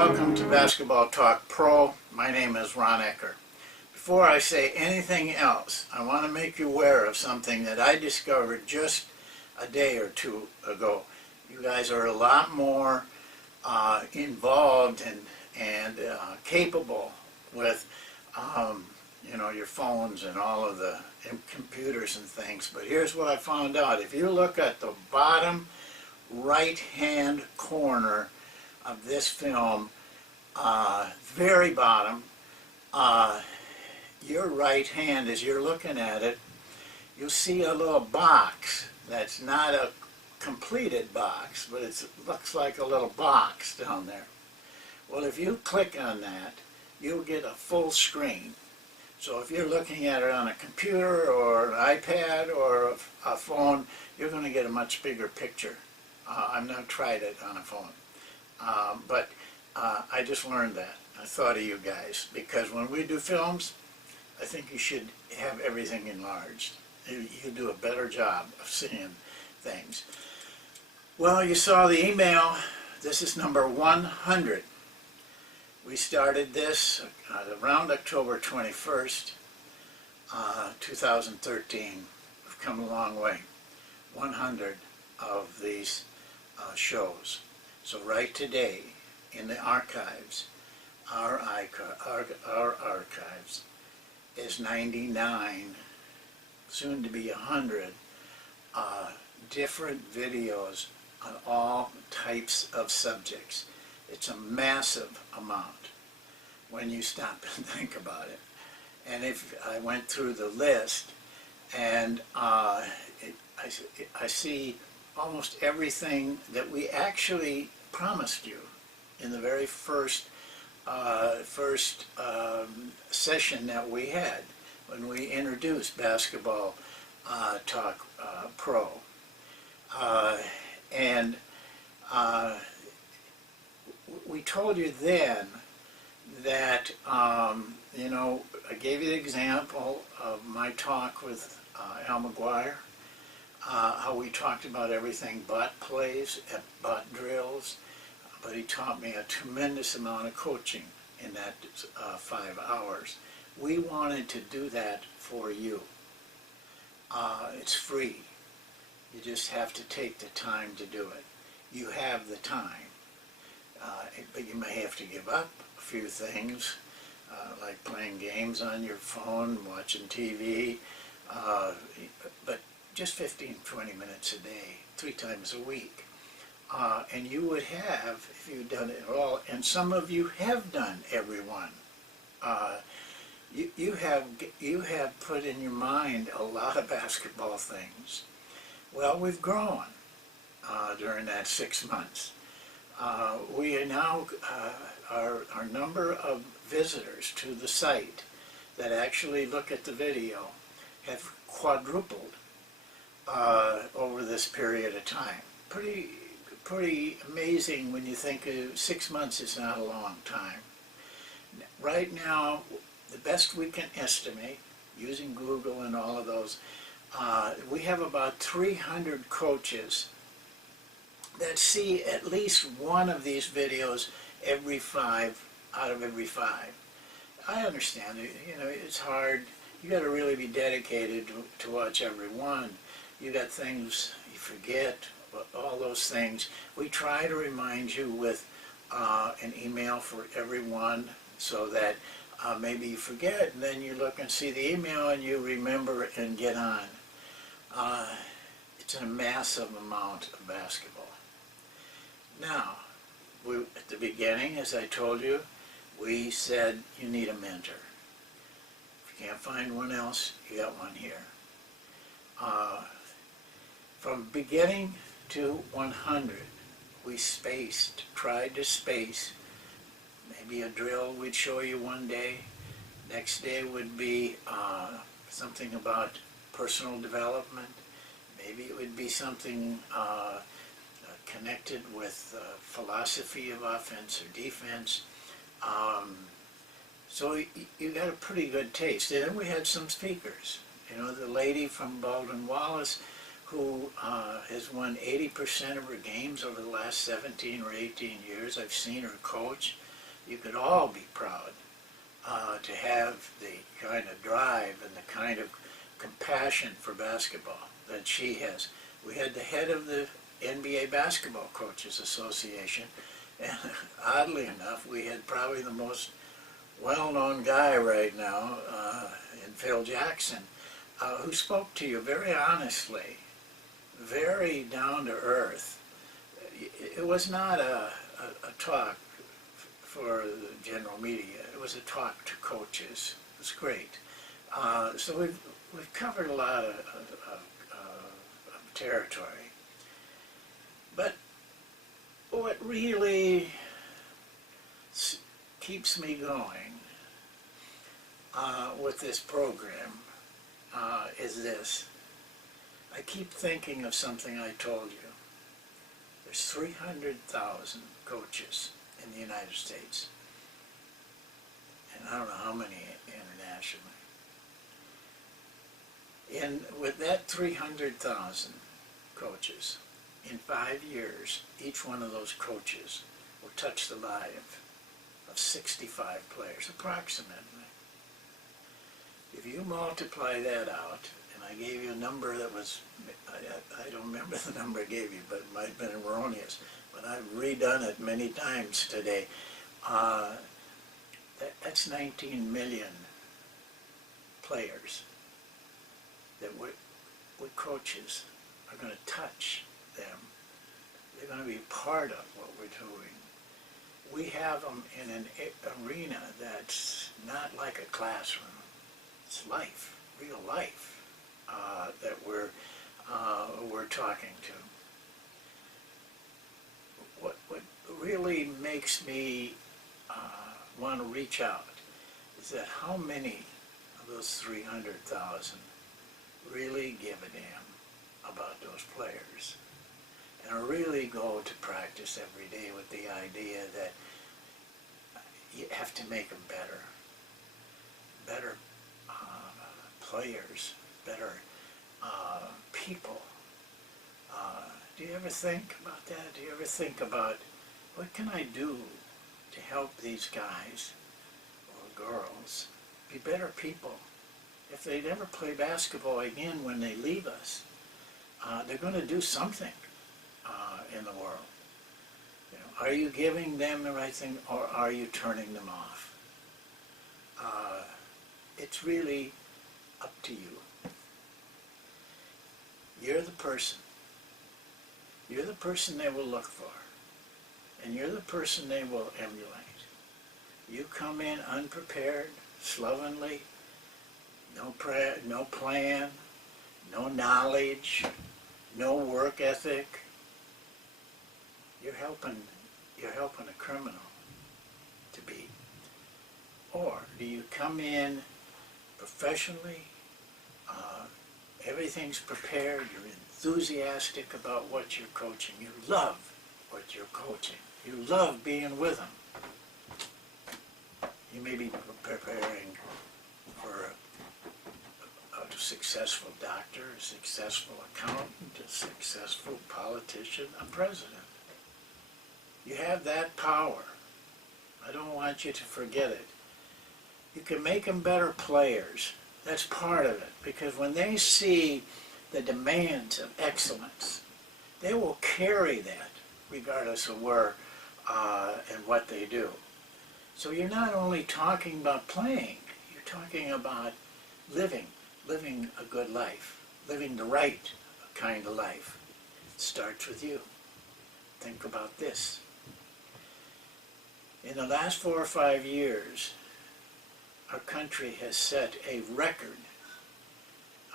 Welcome to Basketball Talk Pro. My name is Ron Ekker. Before I say anything else, I want to make you aware of something that I discovered just a day or two ago. You guys are a lot more involved and capable with your phones and all of the computers and things. But here's what I found out. If you look at the bottom right-hand corner of this film, very bottom, your right hand, as you're looking at it, you'll see a little box that's not a completed box, but it looks like a little box down there. Well, if you click on that, you'll get a full screen. So if you're looking at it on a computer or an iPad or a phone, you're going to get a much bigger picture. I've not tried it on a phone, but I just learned that. I thought of you guys, because when we do films, I think you should have everything enlarged. You do a better job of seeing things. Well, you saw the email. This is number 100. We started this around October 21st, 2013. We've come a long way. 100 of these shows. So right today, in the archives, our archives is 99, soon to be 100, different videos on all types of subjects. It's a massive amount when you stop and think about it. And if I went through the list, and I see almost everything that we actually promised you in the very first session that we had when we introduced Basketball Talk Pro. We told you then that, I gave you the example of my talk with Al McGuire, how we talked about everything but plays and but drills, but he taught me a tremendous amount of coaching in that 5 hours. We wanted to do that for you. It's free. You just have to take the time to do it. You have the time, but you may have to give up a few things, like playing games on your phone, watching TV, but just 15-20 minutes a day, 3 times a week. And you would have, if you'd done it all, and some of you have done every one. You have put in your mind a lot of basketball things. Well, we've grown during that 6 months. We are now, our number of visitors to the site that actually look at the video have quadrupled over this period of time. Pretty amazing when you think 6 months is not a long time. Right now, the best we can estimate, using Google and all of those, we have about 300 coaches that see at least one of these videos every 5 out of every 5. I understand it, it's hard. You got to really be dedicated to watch every one. You got things you forget, all those things. We try to remind you with an email for everyone, so that maybe you forget, and then you look and see the email and you remember and get on. It's a massive amount of basketball. Now, at the beginning, as I told you, we said you need a mentor. If you can't find one else, you got one here. From beginning to 100, we tried to space. Maybe a drill we'd show you one day. Next day would be something about personal development. Maybe it would be something connected with philosophy of offense or defense. So you got a pretty good taste. And then we had some speakers. The lady from Baldwin Wallace, who has won 80% of her games over the last 17 or 18 years. I've seen her coach. you could all be proud to have the kind of drive and the kind of compassion for basketball that she has. We had the head of the NBA Basketball Coaches Association, and oddly enough, we had probably the most well-known guy right now in Phil Jackson, who spoke to you very honestly, very down to earth. It was not a talk for the general media. It was a talk to coaches. It was great. So we've covered a lot of territory. But what really keeps me going with this program is this. I keep thinking of something I told you. There's 300,000 coaches in the United States, and I don't know how many internationally. With that 300,000 coaches, in 5 years, each one of those coaches will touch the life of 65 players, approximately. If you multiply that out, and I gave you a number that was, I don't remember the number I gave you, but it might have been erroneous, but I've redone it many times today. That's 19 million players that we coaches are going to touch them. They're going to be part of what we're doing. We have them in an arena that's not like a classroom. It's life, real life, that we're talking to. What really makes me want to reach out is that how many of those 300,000 really give a damn about those players and really go to practice every day with the idea that you have to make them better players, better people. Do you ever think about that? Do you ever think about what can I do to help these guys or girls be better people? If they never play basketball again when they leave us, they're going to do something in the world. You know, are you giving them the right thing, or are you turning them off? It's really up to you. You're the person. You're the person they will look for, and you're the person they will emulate. You come in unprepared, slovenly, no plan, no knowledge, no work ethic. You're helping a criminal to be. Or do you come in professionally, everything's prepared, you're enthusiastic about what you're coaching, you love what you're coaching, you love being with them. You may be preparing for a successful doctor, a successful accountant, a successful politician, a president. You have that power. I don't want you to forget it. You can make them better players. That's part of it, because when they see the demands of excellence, they will carry that regardless of where and what they do. So you're not only talking about playing, you're talking about living a good life, living the right kind of life. It starts with you. Think about this. In the last 4 or 5 years, our country has set a record,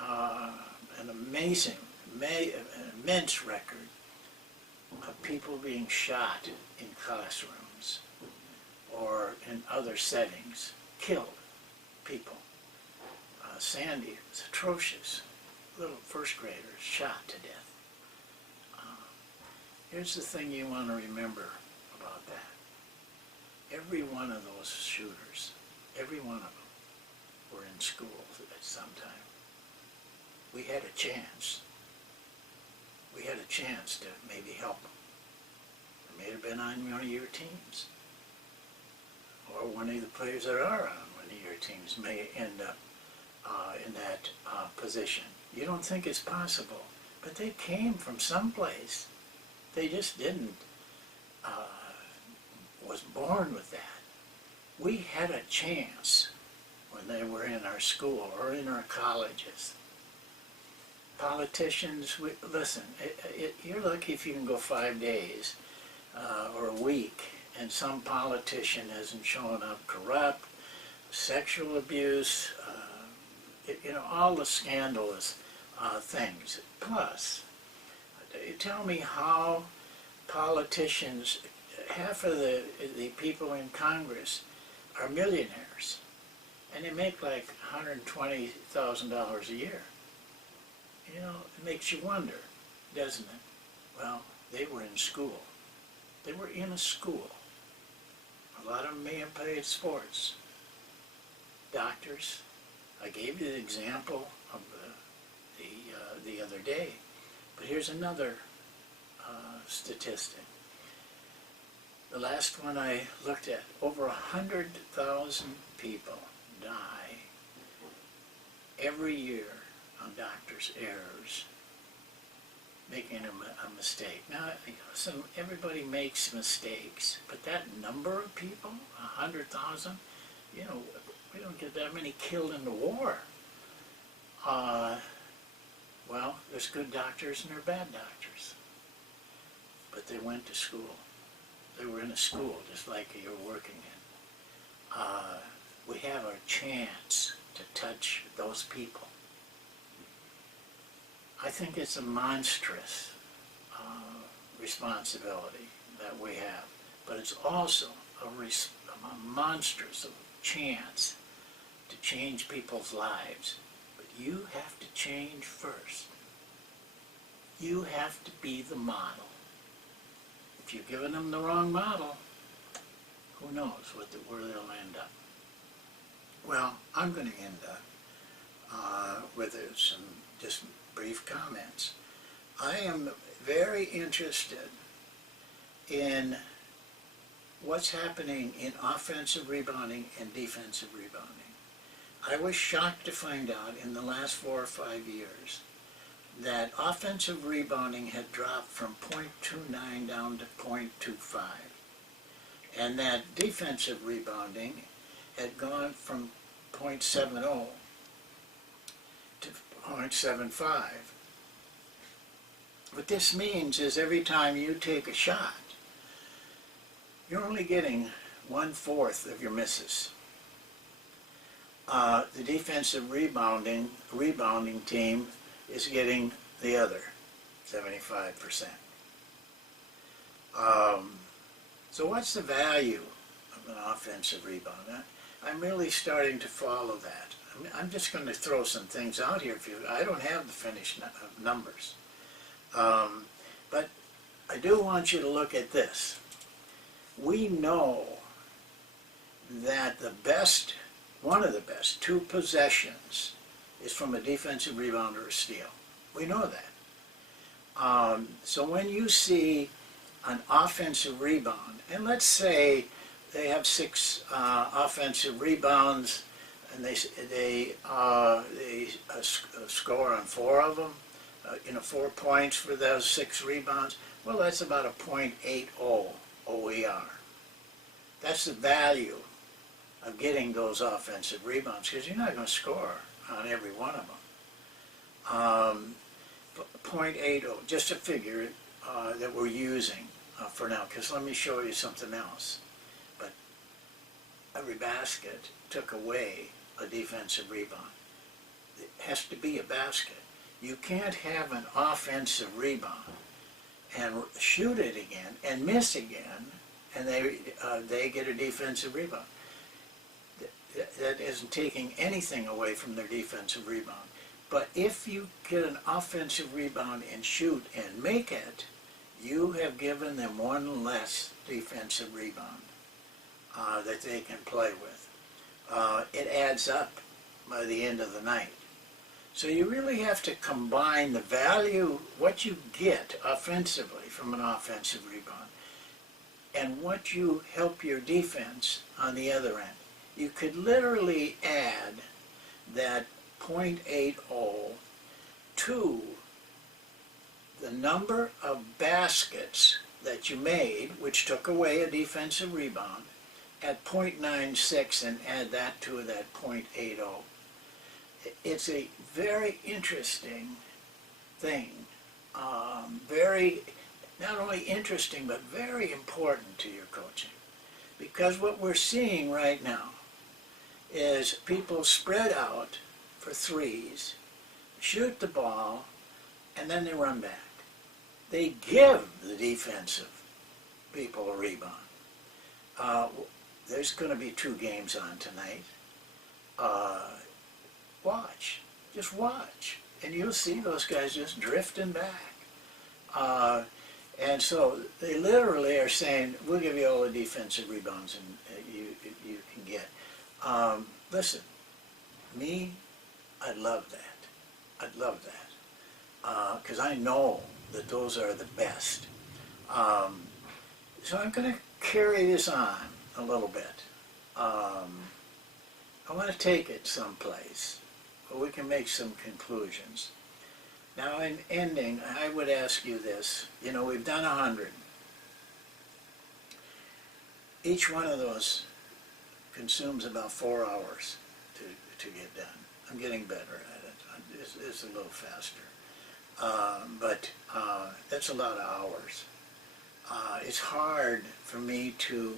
an amazing, immense record of people being shot in classrooms or in other settings, killed people. Sandy was atrocious. Little first graders shot to death. Here's the thing you want to remember about that. Every one of those shooters, every one of them were in school at some time. We had a chance. We had a chance to maybe help them. It may have been on one of your teams. or one of the players that are on one of your teams may end up in that position. You don't think it's possible, but they came from someplace. They just didn't, was born with that. We had a chance when they were in our school or in our colleges. Politicians, listen, you're lucky if you can go 5 days or a week and some politician hasn't shown up corrupt, sexual abuse, all the scandalous things. Plus, tell me how politicians, half of the people in Congress are millionaires, and they make like $120,000 a year. It makes you wonder, doesn't it? Well, they were in school. They were in a school. A lot of them may have played sports. Doctors. I gave you the example of the other day, but here's another statistic. The last one I looked at, over 100,000 people die every year on doctors' errors, making a mistake. Now, everybody makes mistakes, but that number of people, 100,000, we don't get that many killed in the war. Well, there's good doctors and there are bad doctors, but they went to school. They were in a school just like you're working in. We have our chance to touch those people. I think it's a monstrous responsibility that we have, but it's also a monstrous chance to change people's lives. But you have to change first. You have to be the model. If you've given them the wrong model, who knows where they'll end up. Well, I'm going to end up with some just brief comments. I am very interested in what's happening in offensive rebounding and defensive rebounding. I was shocked to find out in the last 4 or 5 years that offensive rebounding had dropped from .29 down to .25, and that defensive rebounding had gone from .70 to .75. What this means is every time you take a shot, you're only getting 1/4 of your misses. The defensive rebounding team is getting the other 75%. So what's the value of an offensive rebound? I'm really starting to follow that. I'm just going to throw some things out here for you. I don't have the finished numbers. But I do want you to look at this. We know that one of the best 2 possessions is from a defensive rebound or a steal. We know that. So when you see an offensive rebound, and let's say they have 6 offensive rebounds, and they score on 4 of them, 4 points for those 6 rebounds. Well, that's about a .80 OER. That's the value of getting those offensive rebounds, because you're not going to score on every one of them. .80, just a figure that we're using for now, because let me show you something else. But every basket took away a defensive rebound. It has to be a basket. You can't have an offensive rebound and shoot it again and miss again, and they get a defensive rebound. That isn't taking anything away from their defensive rebound. But if you get an offensive rebound and shoot and make it, you have given them 1 less defensive rebound that they can play with. It adds up by the end of the night. So you really have to combine the value, what you get offensively from an offensive rebound, and what you help your defense on the other end. You could literally add that .80 to the number of baskets that you made, which took away a defensive rebound, at .96 and add that to that .80. It's a very interesting thing, very, not only interesting, but very important to your coaching. Because what we're seeing right now is people spread out for threes, shoot the ball, and then they run back. They give the defensive people a rebound. There's going to be 2 games on tonight. Watch. Just watch. And you'll see those guys just drifting back. And so they literally are saying, we'll give you all the defensive rebounds and you can get. Listen, me, I'd love that. I'd love that. Because I know that those are the best. So I'm going to carry this on a little bit. I want to take it someplace where we can make some conclusions. Now, in ending, I would ask you this. You know, we've done 100. Each one of those consumes about 4 hours to get done. I'm getting better at it. It's a little faster. But that's a lot of hours. It's hard for me to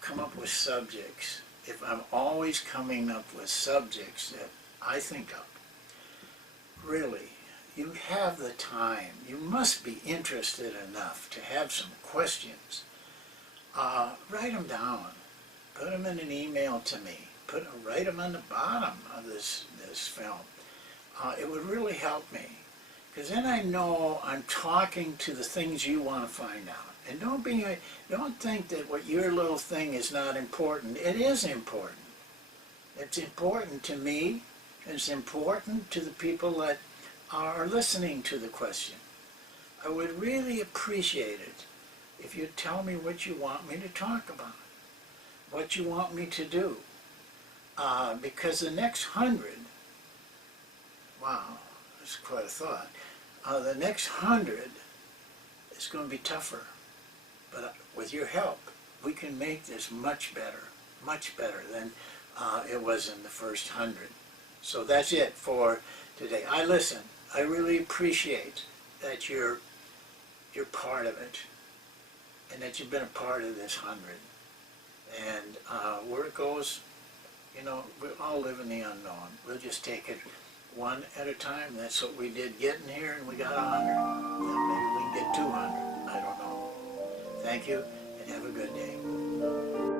come up with subjects if I'm always coming up with subjects that I think of. Really, you have the time. You must be interested enough to have some questions. Write them down. Put them in an email to me. Write them on the bottom of this film. It would really help me. Because then I know I'm talking to the things you want to find out. And don't think that what your little thing is not important. It is important. It's important to me. It's important to the people that are listening to the question. I would really appreciate it if you'd tell me what you want me to talk about, what you want me to do. Because the next 100, wow, that's quite a thought. The next 100 is going to be tougher. But with your help, we can make this much better than it was in the first 100. So that's it for today. I really appreciate that you're part of it, and that you've been a part of this 100. And where it goes, you know, we all live in the unknown. We'll just take it one at a time. That's what we did getting here, and we got 100. Now maybe we can get 200. I don't know. Thank you, and have a good day.